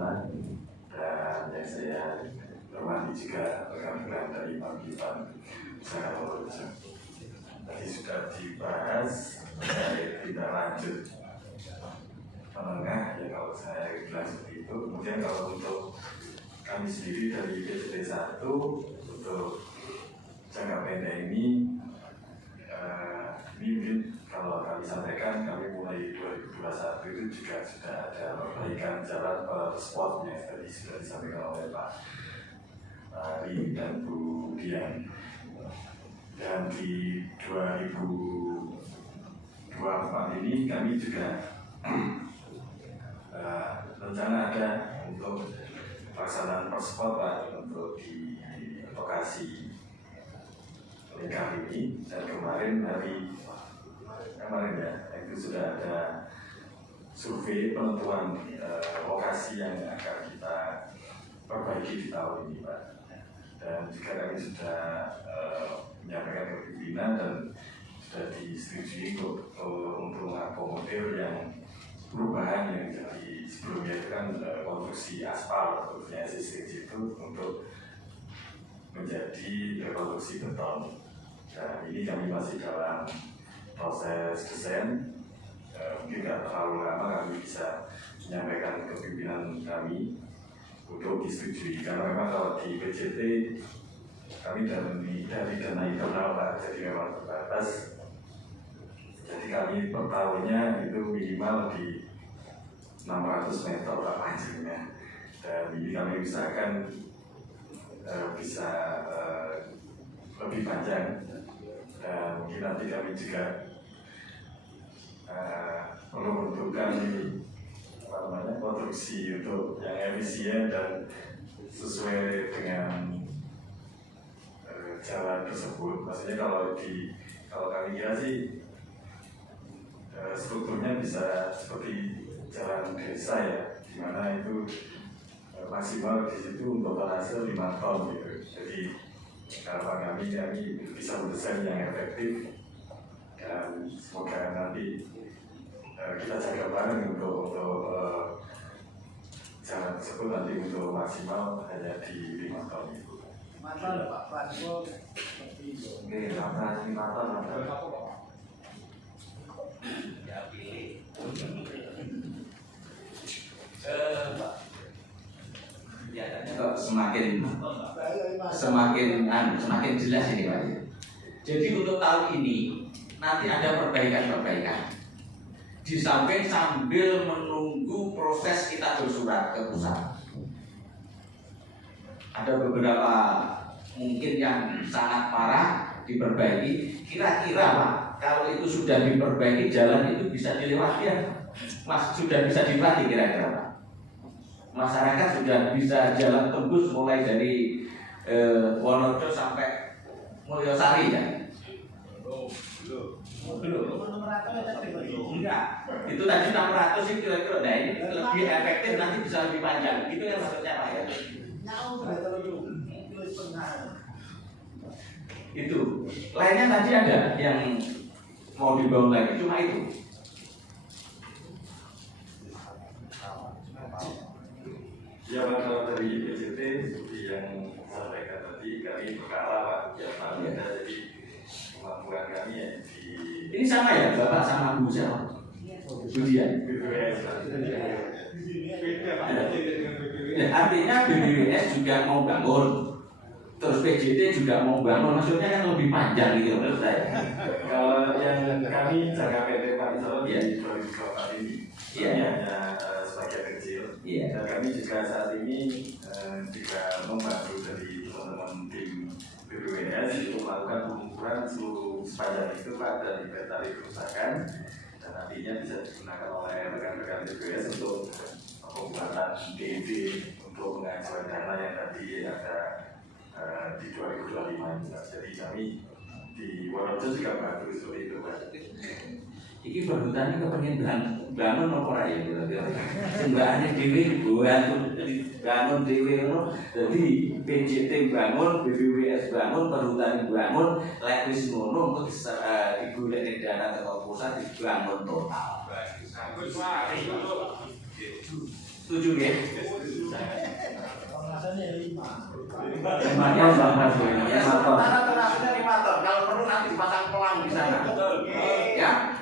Pimpinan dan yang saya hormati juga rekan-rekan dari Pimpinan secara lurus. Tadi sudah dibahas terkait tindak lanjut menengah, ya kalau saya bilang seperti itu. Kemudian kalau untuk kami sendiri dari PJT 1 untuk jangka pendek ini mungkin kalau kami sampaikan, kami mulai 2021 itu juga sudah ada perbaikan jalan per spotnya tadi sudah disampaikan oleh Pak Ari dan Bu Dian. Dan di 2024 ini kami juga rencana ada untuk pelaksanaan per spot Pak untuk di lokasi lingkar ini. Dan kemarin ya itu sudah ada survei penentuan lokasi yang akan kita perbaiki di tahun ini Pak. Dan juga kami sudah menyampaikan ke pimpinan dan sudah disetujui untuk mengakomodir yang perubahan yang jadi sebelumnya itu kan konstruksi aspal atau SSTJ itu untuk menjadi rekonstruksi beton. Dan ini kami masih dalam proses desain. Mungkin tidak terlalu lama kami bisa menyampaikan ke pimpinan kami untuk disetujui. Karena memang kalau di PJT kami dari dana internal Pak, jadi memang terbatas. Jadi kami per tahunnya itu minimal di 600 meter Pak panjangnya. Dan ini kami usahakan bisa lebih panjang. Dan mungkin nanti kami juga perlu menentukan konstruksi untuk yang efisien dan sesuai dengan jalan tersebut. Maksudnya kalau kami kira sih strukturnya bisa seperti jalan desa ya, di mana itu maksimal di situ untuk hasil 5 ton gitu. Jadi harapan kami bisa mendesain yang efektif dan semoga nanti kita jaga bareng untuk jalan tersebut nanti untuk maksimal hanya di 5 ton itu. Mantan Pak Franco seperti itu. Oke, 5 ton. Ya pilih. Kelihatannya kok semakin jelas ini Pak. Jadi untuk tahun ini nanti ada perbaikan. Di samping sambil menunggu proses kita bersurat ke pusat. Ada beberapa mungkin yang sangat parah diperbaiki. Kira-kira Pak, kalau itu sudah diperbaiki jalan itu bisa dilewati ya? Mas sudah bisa dilewati kira-kira Pak? Masyarakat sudah bisa jalan tembus mulai dari Wonorejo sampai Mulyosari ya? Belum. Enggak. Itu tadi 600 sih kira-kira. Nah ini lebih efektif nanti bisa lebih panjang. Itu yang maksudnya Pak ya? Itu. Lainnya tadi ada yang mau dibangun lagi, cuma itu. Ya Pak, kalau dari PJT seperti yang sampaikan tadi, kami berkala Pak, ya Pak, jadi kemampuan kami ya di... Ini sama ya Bapak sama Bu siapa? Bu Dian. Artinya BBWS juga mau bangun, terus PJT juga mau bangun, maksudnya kan lebih panjang gitu menurut saya. Kalau yang kami jangka pendek Pak, misalnya di 2024 ini, hanya sebagian kecil. Dan kami juga saat ini juga membantu dari teman-teman tim BBWS untuk melakukan pengukuran seluruh sepanjang itu Pak dari inventaris kerusakan, dan nantinya bisa digunakan oleh rekan-rekan BBWS untuk pembuatan DD untuk pengajuan dana yang tadi ada di 2025 ini. Jadi kami di Wonorejo juga bantu seperti itu Pak. Iki perhutani kepengen bangun apa ya kira-kira. Sembahane dhewe bangun dhewe ngono. Dadi PJT bangun, BBWS bangun, perhutani bangun, lek wis ngono engko digolekne dana teko pusat dibangun total. Setuju ya? Pengawasannya 5. 5 ton Bang Mas. Ya, 5 ton. sementara tonasenya 5 ton. Kalau perlu nanti dipasang pelang di sana. Ya.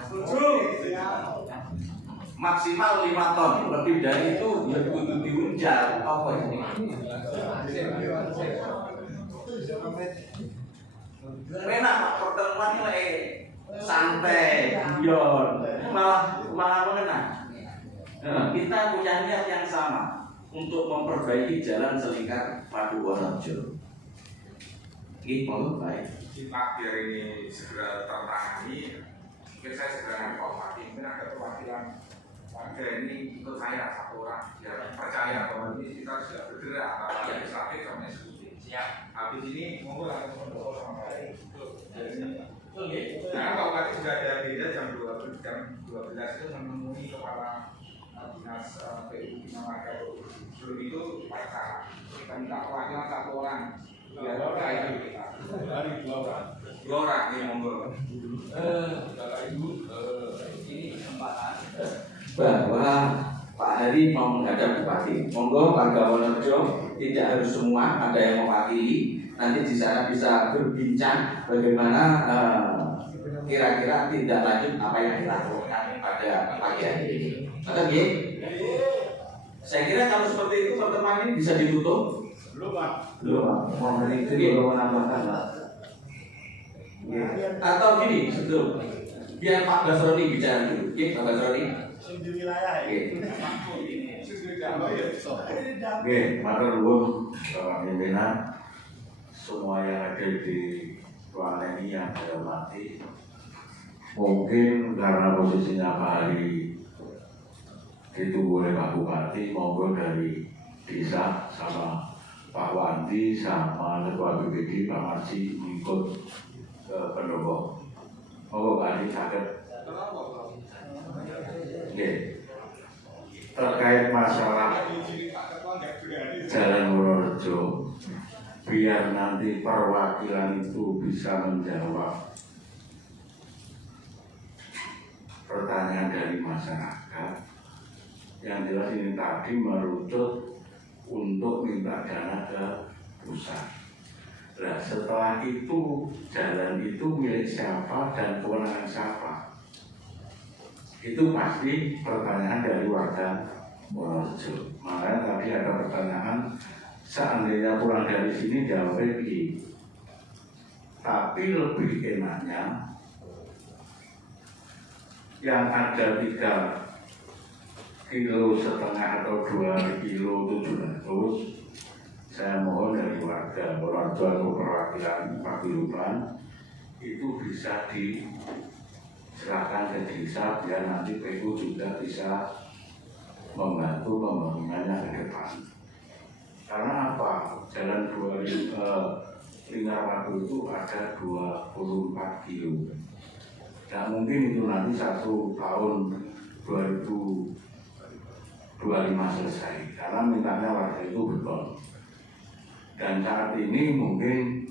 Maksimal 5 ton. Lebih dari itu ya kudu diunjar. Apa ini? Enak Pak, pertemuannya santai, guyon, malah mengenang. Kita punya niat yang sama untuk memperbaiki jalan selingkar Padu Wonorejo. Ini mau baik. Pak, biar ini segera tertangani, mungkin saya segera informasi, mungkin ada perwakilan warga ini ikut saya satu orang, biar percaya bahwa ini kita sudah bergerak antara legislatif sama eksekutif. Siap. Habis ini monggo langsung mendorong sama baik. Nah, kalau tadi sudah ada beda jam 12 itu menemui kepala dinas PU Bina Marga. Sebelum itu pada saat kita minta perwakilan satu orang. Biar percaya kita. Dari 2 orang. 2 orang, ini monggo. Ini kesempatan Bahwa Pak Hari mau menghadap Bupati. Monggo warga Wonorejo, tidak harus semua, ada yang mewakili. Nanti di sana bisa berbincang bagaimana kira-kira tindak lanjut apa yang dilakukan pada pagi hari ini. Oke? Saya kira kalau seperti itu pertemuan ini bisa ditutup. Belum Pak. belum Pak. Mohon itu belum menambahkan Pak. Atau gini, sebelum biar Pak Basroni bicara dulu. Oke, Pak Basroni. Di wilayah Oke. Oke, matur nuwun Bapak pimpinan, semua yang ada di ruangan ini yang saya hormati. Mungkin karena posisinya Pak Hari ditunggu oleh Pak Bupati, monggo dari desa sama Pak Wandi sama Ketua BPD Pak Marsi ikut ke pendopo. Monggo Pak Hari sakit. Oke. Terkait masalah Jalan Wonorejo, biar nanti perwakilan itu bisa menjawab pertanyaan dari masyarakat. Yang jelas ini tadi merucut untuk minta dana ke pusat. Nah, setelah itu jalan itu milik siapa dan kewenangan siapa? Itu pasti pertanyaan dari warga Wonorejo. Makanya tadi ada pertanyaan, seandainya pulang dari sini jawabnya begini. Tapi lebih enaknya yang ada 3,5 kilo atau 2 kilo 700, saya mohon dari warga Wonorejo atau perwakilan Paguyuban itu bisa diserahkan ke desa biar nanti PU juga bisa membantu pembangunannya ke depan. Karena apa? Jalan 5 itu ada 24 kilo. Tidak mungkin itu nanti 1 tahun 2025 selesai. Karena mintanya warga itu beton. Dan saat ini mungkin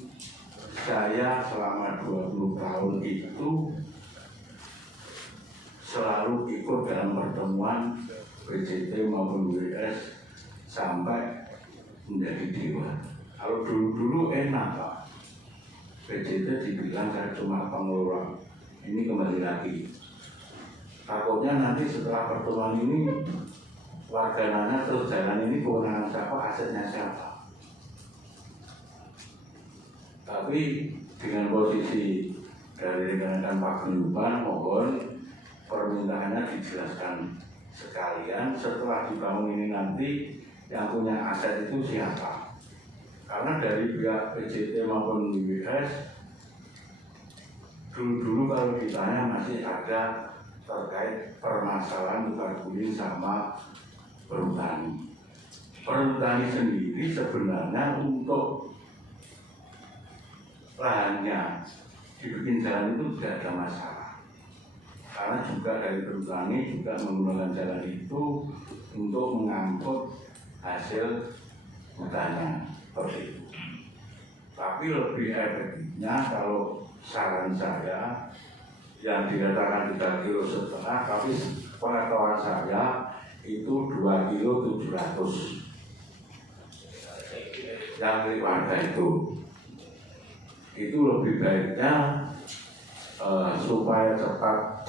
saya selama 20 tahun itu selalu ikut dalam pertemuan PJT maupun WS sampai menjadi dewa. Kalau dulu enak Pak, PJT dibilang saya cuma pengelola. Ini kembali lagi. Takutnya nanti setelah pertemuan ini warga nanya terus jalan ini kewenangan siapa, asetnya siapa. Tapi dengan posisi dari rekan-rekan Paguyuban, mohon permintaannya dijelaskan sekalian setelah dibangun ini nanti yang punya aset itu siapa. Karena dari pihak PJT maupun WS dulu kalau ditanya masih ada terkait permasalahan tukar guling sama perhutani. Perhutani sendiri sebenarnya untuk lahannya dibikin jalan itu tidak ada masalah. Karena juga dari perhutani juga menggunakan jalan itu untuk mengangkut hasil hutannya seperti itu. Tapi lebih efektifnya kalau saran saya yang dikatakan 3,5 kilo, tapi pengetahuan saya itu 2 kilo 700 yang milik warga itu lebih baiknya supaya cepat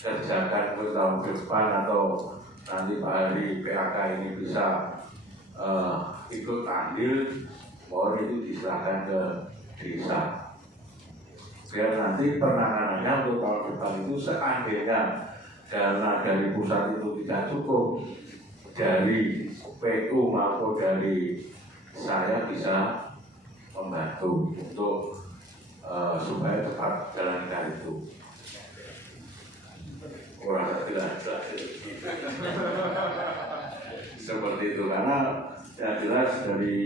dikerjakan ke tahun depan atau nanti Pak Hari PAK ini bisa ikut andil, mohon itu diserahkan ke desa biar nanti penanganannya untuk tahun depan itu seandainya dana dari pusat itu tidak cukup, dari PU maupun dari saya bisa membantu untuk supaya cepat jalankan itu. Kurang jelas seperti itu, karena yang jelas dari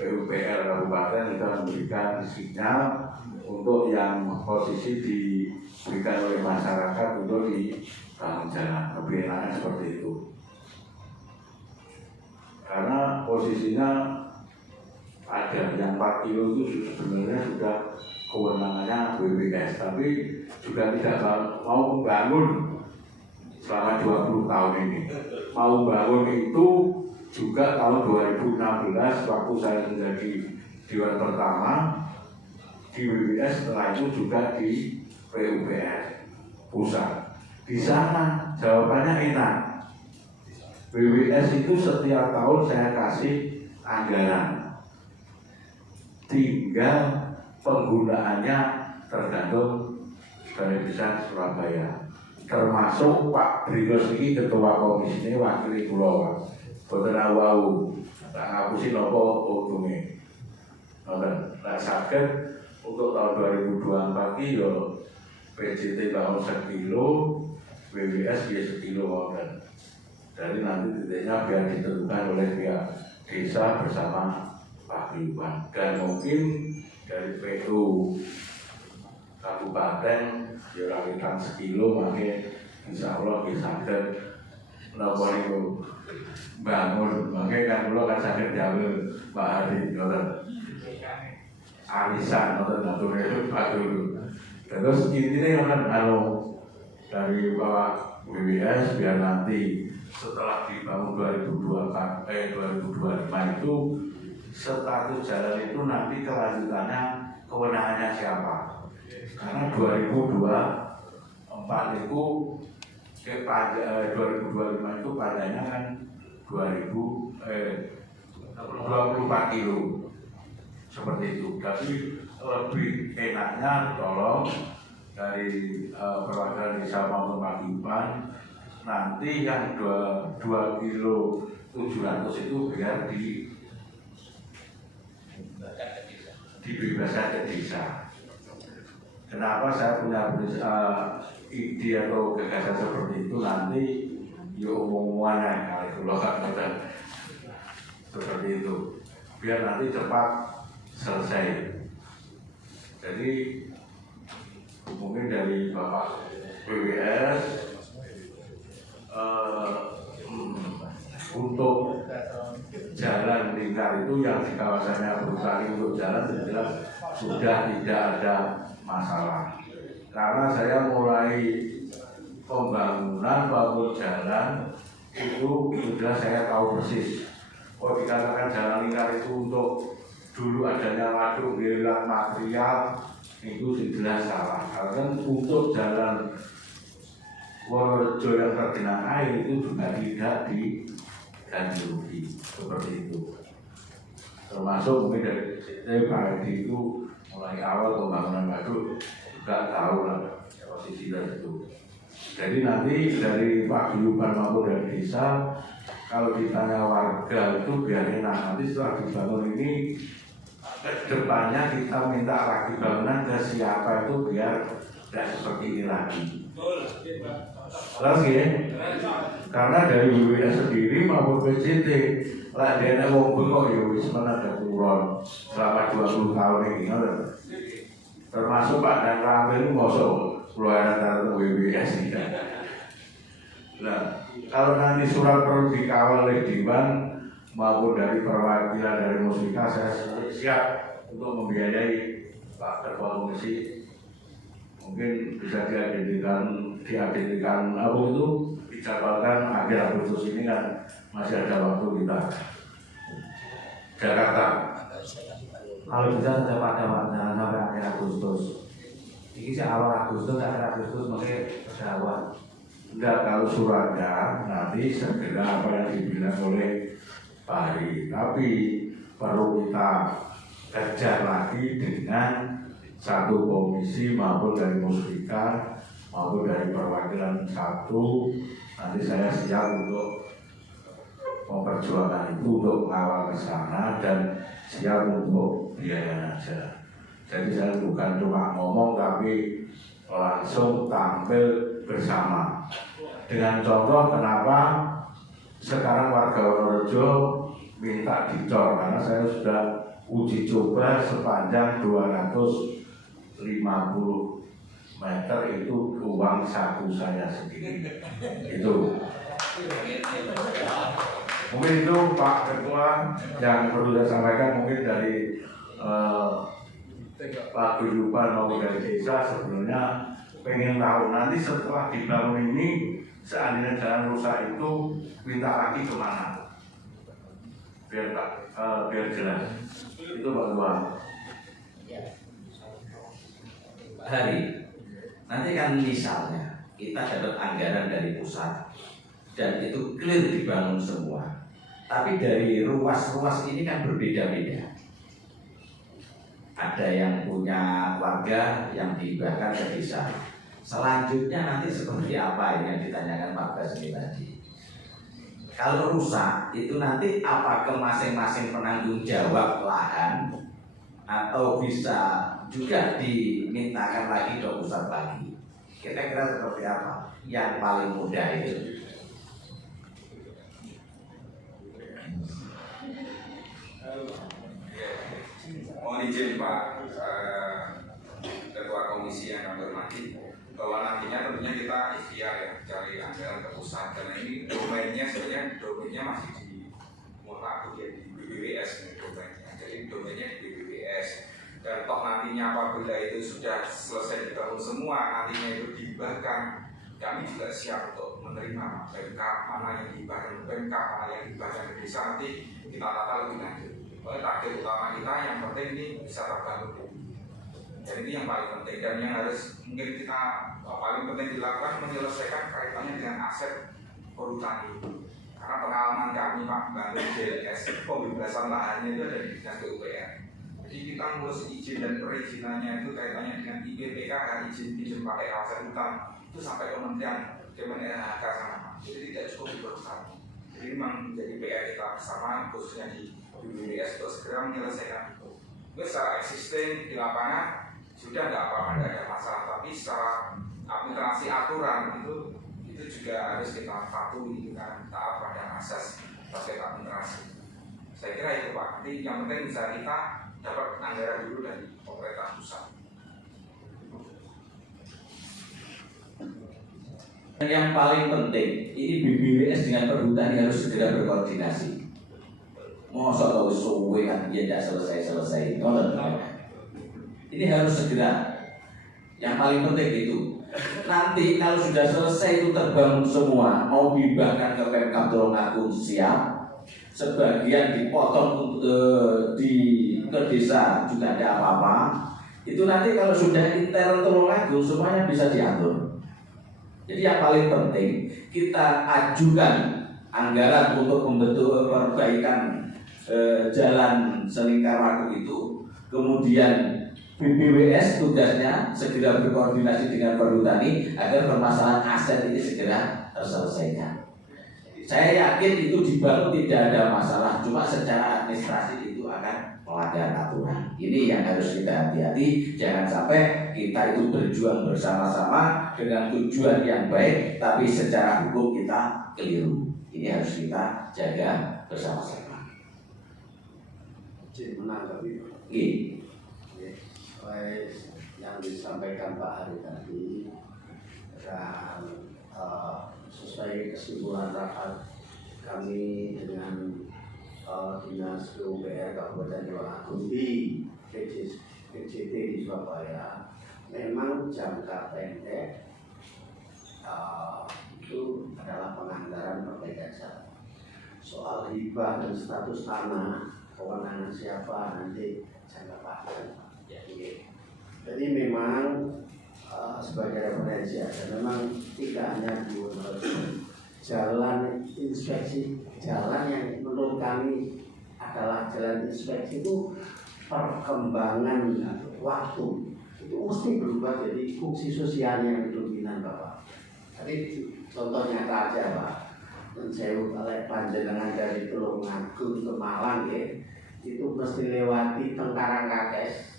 PUPR Kabupaten kita memberikan sinyal untuk yang posisi diberikan oleh masyarakat untuk dibangun jalan, lebih enaknya seperti itu. Karena posisinya ada yang 4 kilo itu sebenarnya sudah kewenangannya BPS, tapi juga tidak mau membangun selama 20 tahun ini. Mau bangun itu juga tahun 2016 waktu saya menjadi Dewan Pertama di BPS, setelah itu juga di PUPR Pusat. Di sana jawabannya enak. BPS itu setiap tahun saya kasih anggaran, tinggal penggunaannya tergantung Balai Desa Surabaya. Termasuk Pak Brigos ini ketua komisi ini wakili kula. Boten awau, tak ngapusi nopo untunge. Nah, saged untuk tahun 2024 iki yo PJT bangun 1 kilo, BBS dia 1 kilo wonten. Jadi nanti titiknya biar ditentukan oleh pihak desa bersama Pak Iwan, dan mungkin dari PU Kabupaten ya rawitan 1 kilo, makanya insya Allah bisa nopo niku bangun, makanya kan kula kan saged jamil Pak Hari ngoten. Arisan ngoten aturane Pak dulu. Terus intinya ngoten dari Bapak BBS biar nanti setelah dibangun 2025 itu status jalan itu nanti kelanjutannya kewenangannya siapa? Karena 2024 itu 2025 itu padanya kan 24 kilo seperti itu. Tapi lebih enaknya tolong dari perwakilan desa maupun Pak Ipan, nanti yang 2 kilo 700 itu biar dibebaskan ke desa. Kenapa saya punya ide atau gagasan seperti itu, nanti ya umum-umumannya kali itu loh seperti itu, biar nanti cepat selesai. Jadi mungkin dari Bapak BWS untuk jalan lingkar itu yang di kawasannya Brutali untuk jalan jelas sudah tidak ada masalah. Karena saya mulai pembangunan maupun jalan itu sudah saya tahu persis. Oh, dikatakan jalan lingkar itu untuk dulu adanya waduk hilang material itu jelas salah. Karena untuk jalan Wonorejo yang tergenang air itu juga tidak diganti rugi seperti itu. Termasuk mungkin dari Pak Edi itu mulai awal pembangunan waduk juga tahu lah posisi dari itu. Jadi nanti dari Pak Guyuban maupun dari desa, kalau ditanya warga itu biar enak. Nanti setelah dibangun ini, kedepannya kita minta lagi bangunan ke siapa itu biar tidak seperti ini lagi. Terus ya, karena dari BWS sendiri maupun PJT, lah dia nak wong bengok ya wis ada turun selama 20 tahun ini, termasuk Pak Dan Ramil masuk keluaran BWS ini. Nah, kalau nanti surat perlu dikawal oleh Dewan maupun dari perwakilan dari Muslika, saya siap untuk membiayai Pak Ketua Komisi. Mungkin bisa diagendakan diadakan apa itu dijadwalkan akhir Agustus ini kan masih ada waktu kita. Jakarta. Kalau bisa secepatnya Pak, jangan sampai akhir Agustus. Ini sih awal Agustus, akhir Agustus mungkin pesawat. Enggak, kalau suratnya nanti segera apa yang dibilang oleh Pak Hari, tapi perlu kita kejar lagi dengan satu komisi maupun dari Muspika maupun dari perwakilan satu. Nanti saya siap untuk memperjuangkan itu untuk mengawal ke sana dan siap untuk biaya aja. Jadi saya bukan cuma ngomong tapi langsung tampil bersama. Dengan contoh kenapa sekarang warga Wonorejo minta dicor, karena saya sudah uji coba sepanjang 250 meter itu uang saku saya sendiri. Itu mungkin itu Pak Ketua yang perlu saya sampaikan, mungkin dari Pak Guyuban maupun dari desa sebenarnya pengen tahu nanti setelah dibangun ini seandainya jalan rusak itu minta lagi kemana biar jelas. Itu Pak Ketua. Pak Hari, nanti kan misalnya kita dapat anggaran dari pusat dan itu clear dibangun semua, tapi dari ruas-ruas ini kan berbeda-beda. Ada yang punya warga yang dihibahkan ke desa. Selanjutnya nanti seperti apa yang ditanyakan Pak Basri tadi. Kalau rusak itu nanti apakah masing-masing penanggung jawab lahan atau bisa juga dimintakan lagi ke pusat lagi. Kira-kira seperti apa yang paling mudah itu? Mohon izin Pak Ketua Komisi yang kami hormati, bahwa nantinya tentunya kita ikhtiar ya cari anggaran ke pusat, karena ini domainnya sebenarnya masih di BBWS nih domainnya, jadi domainnya di BBWS. Dan toh nantinya apabila itu sudah selesai dibangun semua, nantinya itu dihibahkan, kami juga siap untuk menerima Pemkab mana yang dihibahkan Pemkab, mana yang dihibahkan ke desa, nanti kita tata lebih lanjut. Oleh target utama kita yang penting ini bisa terbangun. Jadi ini yang paling penting, dan yang harus mungkin kita paling penting dilakukan menyelesaikan kaitannya dengan aset perhutani. Karena pengalaman kami Pak bangun JLS, pembebasan lahannya itu ada di dinas PUPR. Jadi kita ngurus izin dan perizinannya itu kaitannya dengan IPPK dan izin pakai kawasan hutan itu sampai Kementerian LHK sama Pak. Jadi tidak cukup di perhutani. Jadi memang menjadi PR kita bersama khususnya di BBWS untuk segera menyelesaikan itu. Itu secara existing di lapangan sudah nggak apa-apa, tidak ada masalah, tapi secara aplikasi aturan itu juga harus kita patuhi, kan taat pada asas terkait administrasi. Saya kira itu Pak. Nanti yang penting bisa kita dapat anggaran dulu dari pemerintah pusat. Yang paling penting ini BBWS dengan perhutani harus segera berkoordinasi. Masa tahu suwe kan dia tidak selesai. Ini harus segera. Yang paling penting itu. Nanti kalau sudah selesai itu terbangun semua, mau dihibahkan ke Pemkab Tulungagung siap. Sebagian dipotong ke desa juga ada apa-apa. Itu nanti kalau sudah intern Tulungagung semuanya bisa diatur. Jadi yang paling penting kita ajukan anggaran untuk membentuk perbaikan jalan selingkar waktu itu, kemudian BBWS tugasnya segera berkoordinasi dengan perhutani agar permasalahan aset ini segera terselesaikan. Saya yakin itu dibangun tidak ada masalah, cuma secara administrasi itu akan melanggar aturan. Ini yang harus kita hati-hati, jangan sampai kita itu berjuang bersama-sama dengan tujuan yang baik, tapi secara hukum kita keliru. Ini harus kita jaga bersama-sama. Menanggapi yang disampaikan Pak Hari tadi, dan sesuai kesimpulan rapat kami dengan Dinas PUPR Kabupaten Tulungagung di PJT di Surabaya, memang jangka pendek itu adalah penganggaran perbaikan jalan. Soal hibah dan status tanah, kewenangan siapa nanti jangka panjang. Jadi memang sebagai referensi aja, memang tidak hanya di Wonorejo, jalan inspeksi jalan yang menurut kami adalah jalan inspeksi itu perkembangan waktu itu mesti berubah jadi fungsi sosialnya yang dominan Bapak. Tadi contoh nyata aja Pak, saya oleh panjenengan dari Tulungagung ke Malang ya, itu mesti lewati Tengkarang Kakes,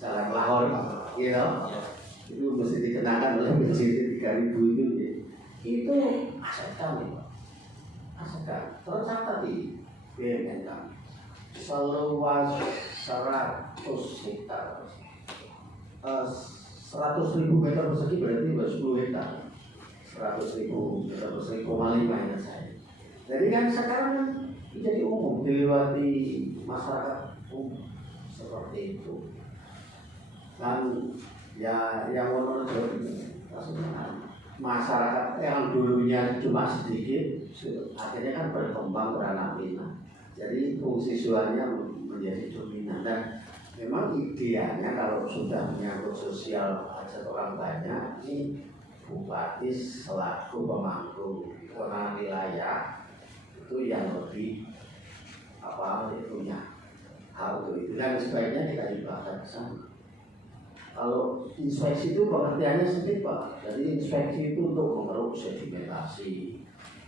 Jalan Lahor, gitu. Itu mesti dikenakan oleh Presiden 3000 itu ya. Itu aset kami Pak, aset kami. Tercatat di BUMN kami seluas 100 hektar. 100.000 meter persegi berarti 10 hektar. 100.000 meter persegi, 5 ingat saya. Jadi kan sekarang kan menjadi umum dilewati masyarakat umum seperti itu. Dan ya yang Wonorejo masyarakat yang dulunya cuma sedikit, akhirnya kan berkembang beranak pinak. Jadi fungsi sosialnya menjadi dominan dan memang idealnya kalau sudah menyangkut sosial hajat orang banyak, ini bupati selaku pemangku kewenangan wilayah itu yang lebih punya hal itu dan sebaiknya kita hibahkan ke sana. Kalau inspeksi itu pengertiannya sedikit Pak. Jadi inspeksi itu untuk mengeruk sedimentasi,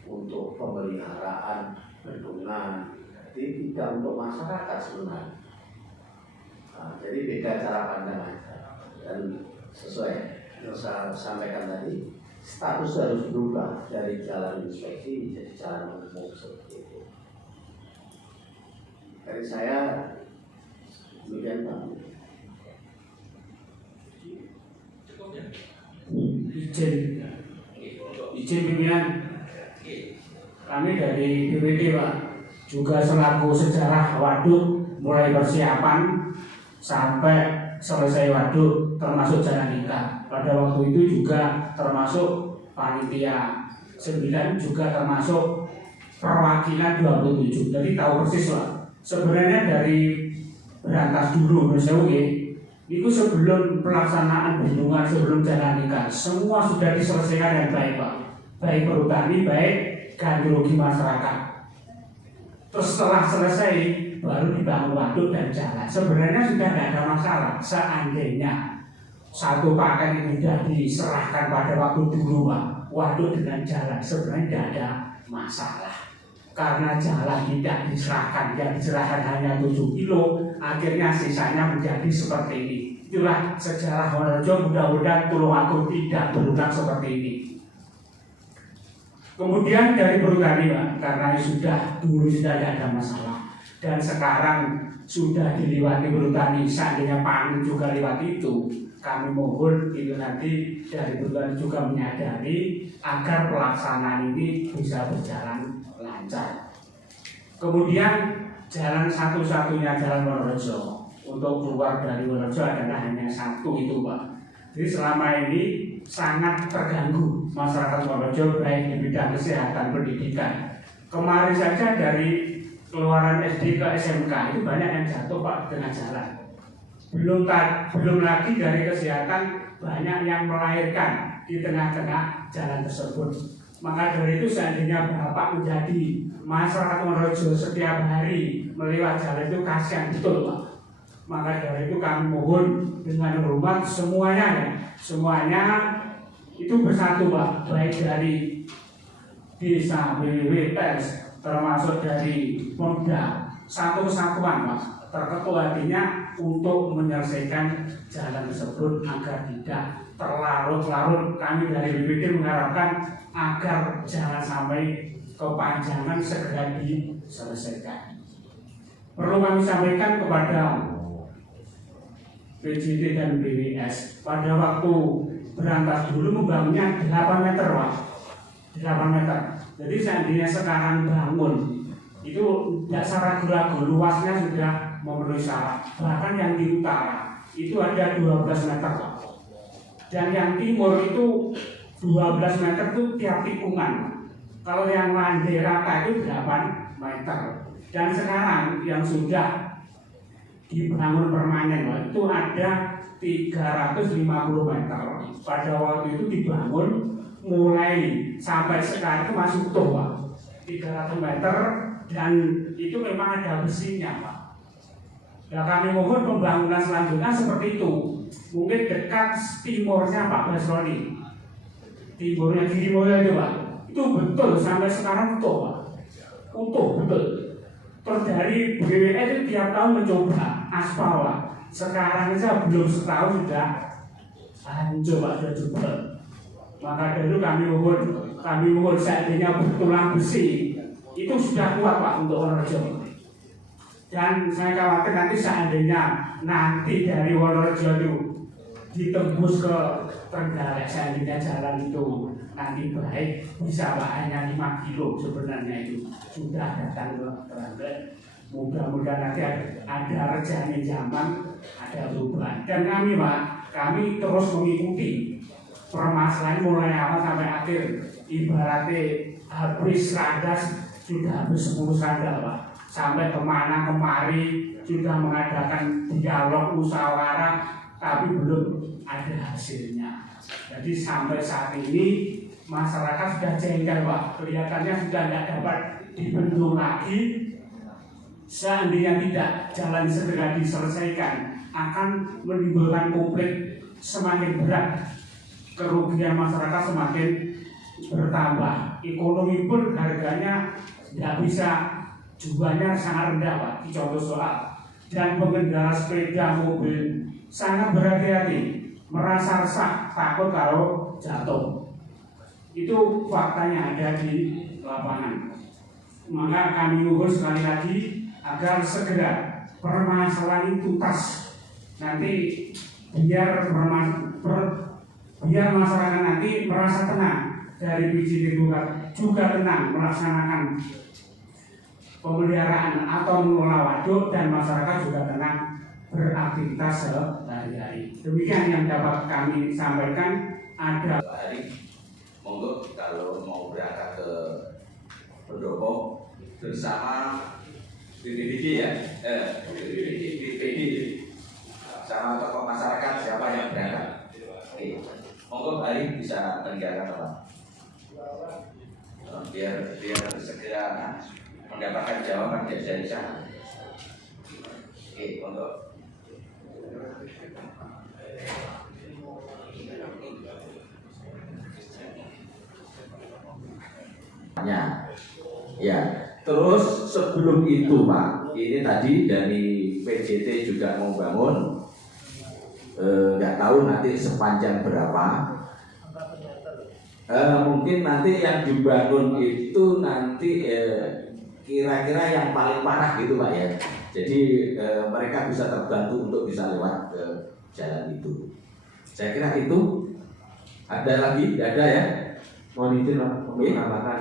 untuk pemeliharaan bendungan, jadi tidak untuk masyarakat sebenarnya. Nah, jadi beda cara pandang aja. Dan sesuai yang saya sampaikan tadi, status harus berubah dari jalan inspeksi menjadi jalan umum seperti itu. Dari saya demikian Pak. Izin pimpinan, kami dari BPD Pak juga selaku sejarah waduk mulai persiapan sampai selesai waduk termasuk jalan nikah. Pada waktu itu juga termasuk panitia 9 juga termasuk perwakilan 27. Jadi tahu persis Pak. Sebenarnya dari berantas dulu itu sebelum pelaksanaan bendungan, sebelum jalan nikah, semua sudah diselesaikan dengan baik Pak. Baik perhutani, baik ganti rugi masyarakat. Terus setelah selesai baru dibangun waduk dan jalan. Sebenarnya sudah tidak ada masalah. Seandainya satu paket ini sudah diserahkan pada waktu dulu Pak, waduk dengan jalan sebenarnya tidak ada masalah. Karena jalan tidak diserahkan, yang diserahkan hanya 7 kilo, akhirnya sisanya menjadi seperti ini. Itulah sejarah Wonorejo, mudah-mudahan Tulungagung tidak berulang seperti ini. Kemudian dari perhutani Pak, karena dulu sudah tidak ada masalah, dan sekarang sudah dilewati perhutani, seandainya panen juga lewat itu, kami mohon itu nanti dari perhutani juga menyadari agar pelaksanaan ini bisa berjalan lancar. Kemudian jalan satu-satunya jalan Wonorejo untuk keluar dari Wonorejo adalah hanya satu itu Pak. Jadi selama ini sangat terganggu masyarakat Wonorejo baik di bidang kesehatan, pendidikan. Kemarin saja dari keluaran SD ke SMK itu banyak yang jatuh Pak di tengah jalan. Belum lagi dari kesehatan banyak yang melahirkan di tengah-tengah jalan tersebut. Maka dari itu seandainya Bapak menjadi masyarakat Wonorejo setiap hari melewat jalan itu kasihan betul Pak. Maka dari itu kami mohon dengan hormat semuanya itu bersatu Pak, baik dari desa, BWPS, termasuk dari Pemda, satu kesatuan Pak. Terketua hatinya untuk menyelesaikan jalan tersebut agar tidak terlarut-larut. Kami dari BPD mengharapkan agar jangan sampai kepanjangan, segera diselesaikan. Perlu kami sampaikan kepada PJT dan BWS, pada waktu berantas dulu membangunnya 8 meter Pak, 8 meter. Jadi seandainya sekarang bangun itu tidak secara ragu-ragu, luasnya sudah memenuhi syarat. Bahkan yang di utara itu ada 12 meter Pak. Dan yang timur itu 12 meter itu tiap tikungan. Kalau yang landai rata itu 8 meter. Dan sekarang yang sudah dibangun permanen itu ada 350 meter. Pada waktu itu dibangun mulai sampai sekarang itu masih utuh Pak. 300 meter dan itu memang ada besinya Pak. Ya kami mohon pembangunan selanjutnya seperti itu. Mungkin dekat timurnya Pak Basroni. Timurnya Girimulya itu Pak. Itu betul sampai sekarang utuh Pak. Utuh betul. Terus dari BWS itu tiap tahun mencoba aspal Pak. Sekarang saja belum setahun sudah hancur Pak, sudah jebol. Maka dulu kami mohon seandainya bertulang besi itu sudah kuat Pak untuk Wonorejo. Dan saya khawatir nanti seandainya nanti dari Wonorejo itu ditembus ke Trenggalek, seandainya jalan itu nanti baik bisa Pak, hanya 5 kilo sebenarnya itu sudah datang ke Trenggalek. Mudah-mudahan nanti ada rejanya zaman, ada perubahan. Dan kami Pak, kami terus mengikuti permasalahan mulai awal sampai akhir. Ibaratnya habis radas sudah habis 10 sandal Pak. Sampai kemana kemari sudah mengadakan dialog musyawarah tapi belum ada hasilnya. Jadi sampai saat ini masyarakat sudah jengkel Pak. Kelihatannya sudah tidak dapat dibendung lagi. Seandainya tidak jalan segera diselesaikan akan menimbulkan konflik semakin berat, kerugian masyarakat semakin bertambah, ekonomi pun harganya tidak bisa, jualnya sangat rendah Pak. Contoh soal dan pengendara sepeda mobil sangat berhati-hati, merasa resah, takut kalau jatuh. Itu faktanya ada di lapangan. Maka kami mohon sekali lagi agar segera permasalahan itu tuntas. Nanti biar masyarakat nanti merasa tenang dari PJT juga tenang melaksanakan pemeliharaan atau mengelola waduk dan masyarakat juga tenang beraktivitas sehari-hari. Demikian yang dapat kami sampaikan. Ada hari monggo kalau mau berangkat ke Pendopo bersama BPD ya, BPD sama tokoh masyarakat siapa yang berangkat. Oke, monggo hari bisa meninggalkan Pak. Biar segera mendapatkan jawaban dari sana. Oke, monggo. Ya, terus sebelum itu Pak, ini tadi dari PJT juga mau bangun, nggak tahu nanti sepanjang berapa. Mungkin nanti yang dibangun itu nanti kira-kira yang paling parah gitu Pak ya. Jadi mereka bisa terbantu untuk bisa lewat ke jalan itu. Saya kira itu. Ada lagi? Tidak ada ya? Mohon izin Pak untuk menambahkan.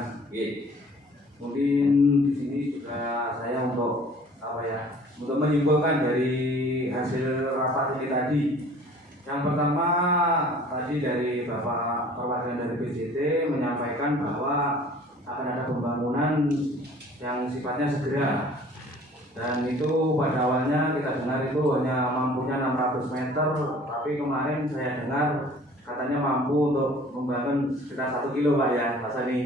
Mungkin di sini juga saya untuk untuk menyimpulkan dari hasil rapat ini tadi. Yang pertama tadi dari Bapak perwakilan dari PJT menyampaikan bahwa akan ada pembangunan yang sifatnya segera. Dan itu pada awalnya kita dengar itu hanya mampunya 600 meter, tapi kemarin saya dengar katanya mampu untuk membangun sekitar 1 kilo Pak ya, Pak Sani.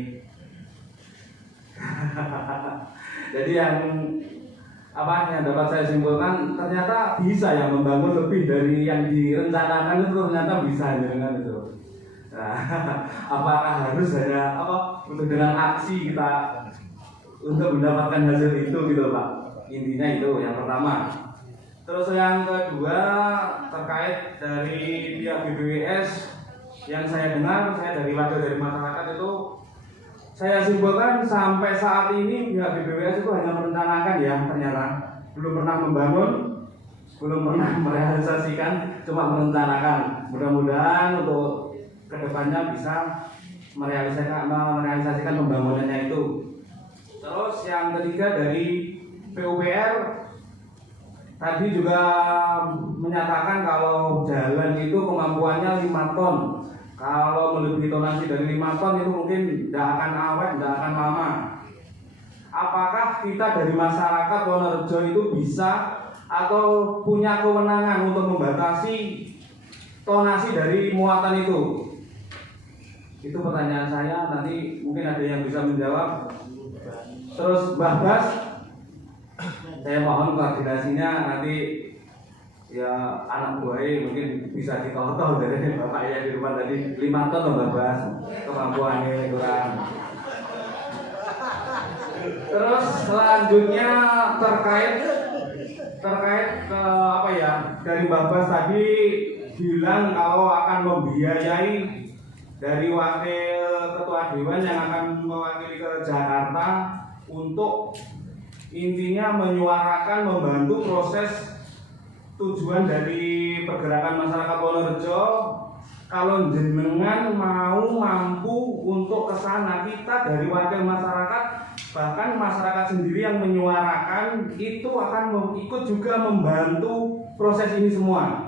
Jadi yang dapat saya simpulkan ternyata bisa yang membangun lebih dari yang direncanakan itu, ternyata bisa dengan itu. Nah, apakah harus hanya untuk dengan aksi kita untuk mendapatkan hasil itu gitu Pak? Intinya itu yang pertama. Terus yang kedua terkait dari pihak BBWS yang saya dengar, saya dari wakil dari masyarakat itu saya simpulkan sampai saat ini pihak BBWS itu hanya merencanakan ya, ternyata belum pernah membangun, belum pernah merealisasikan, cuma merencanakan. Mudah-mudahan untuk kedepannya bisa merealisasikan pembangunannya itu. Terus yang ketiga dari PUPR tadi juga menyatakan kalau jalan itu kemampuannya 5 ton. Kalau melebihi tonasi dari 5 ton itu mungkin tidak akan awet, tidak akan lama. Apakah kita dari masyarakat Wonorejo itu bisa atau punya kewenangan untuk membatasi tonasi dari muatan itu? Itu pertanyaan saya, nanti mungkin ada yang bisa menjawab. Terus Mbah Bas, saya mohon koordinasinya nanti ya anak buahnya mungkin bisa ditoto dari Bapak ya di rumah tadi 5 ton Mbah Bas, kemampuannya kurang. Terus selanjutnya terkait ke apa ya, dari Mbah Bas tadi bilang kalau akan membiayai dari wakil ketua dewan yang akan mewakili ke Jakarta untuk intinya menyuarakan, membantu proses tujuan dari pergerakan masyarakat Wonorejo. Kalau jenengan mampu untuk ke sana, kita dari wakil masyarakat, bahkan masyarakat sendiri yang menyuarakan itu akan ikut juga membantu proses ini semua.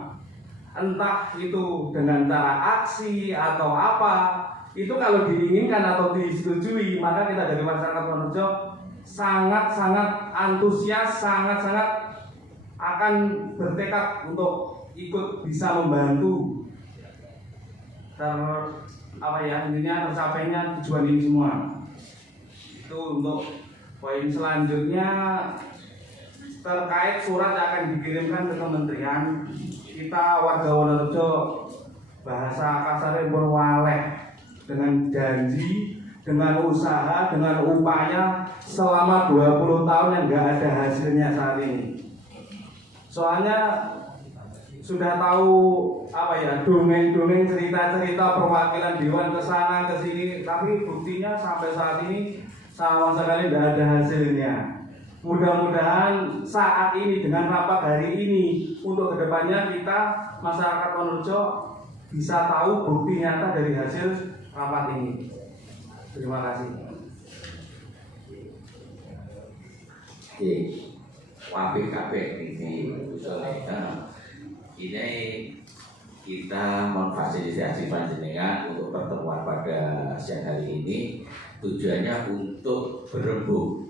Entah itu dengan cara aksi atau apa, itu kalau diinginkan atau disetujui, maka kita dari masyarakat Wonorejo sangat-sangat antusias, sangat-sangat akan bertekad untuk ikut bisa membantu intinya tercapainya tujuan ini semua. Itu untuk poin selanjutnya terkait surat yang akan dikirimkan ke kementerian. Kita warga Wonorejo bahasa kasarnya pun waleh dengan janji, dengan usaha, dengan upaya selama 20 tahun yang nggak ada hasilnya saat ini. Soalnya sudah tahu dongeng-dongeng, cerita-cerita perwakilan dewan ke sana ke sini, tapi buktinya sampai saat ini sama sekali tidak ada hasilnya. Mudah-mudahan saat ini dengan rapat hari ini untuk kedepannya kita masyarakat Wonorejo bisa tahu bukti nyata dari hasil rapat ini. Terima kasih. Oke, wabih kabeh ini ini kita memfasilitasi panjenengan untuk pertemuan pada siang hari ini. Tujuannya untuk berembuk,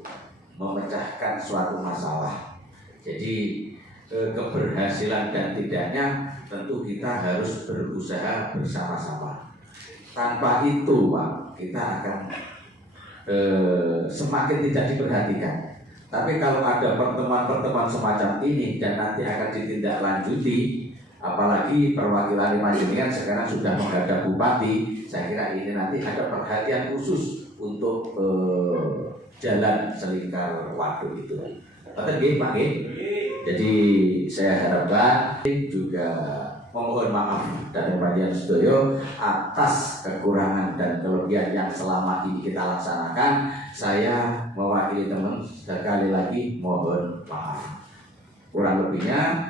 memecahkan suatu masalah. Jadi keberhasilan dan tidaknya tentu kita harus berusaha bersama-sama. Tanpa itu Pak, kita akan semakin tidak diperhatikan. Tapi kalau ada pertemuan-pertemuan semacam ini dan nanti akan ditindaklanjuti, apalagi perwakilan panjenengan sekarang sudah menghadap bupati, saya kira ini nanti ada perhatian khusus untuk jalan selingkar waduk itu. Betul nggih Pak nggih? Jadi saya harapkan juga memohon maaf dari panjenengan sedaya atas kekurangan dan kelebihan yang selama ini kita laksanakan. Saya mewakili teman sekali lagi mohon maaf. Kurang lebihnya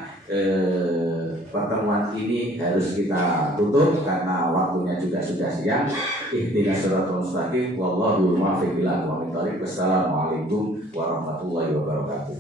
pertemuan ini harus kita tutup karena waktunya juga sudah siang. Ihdinas siratal mustaqim wallahu muwaffiq ila aqwamit thoriq. Wassalamualaikum warahmatullahi wabarakatuh.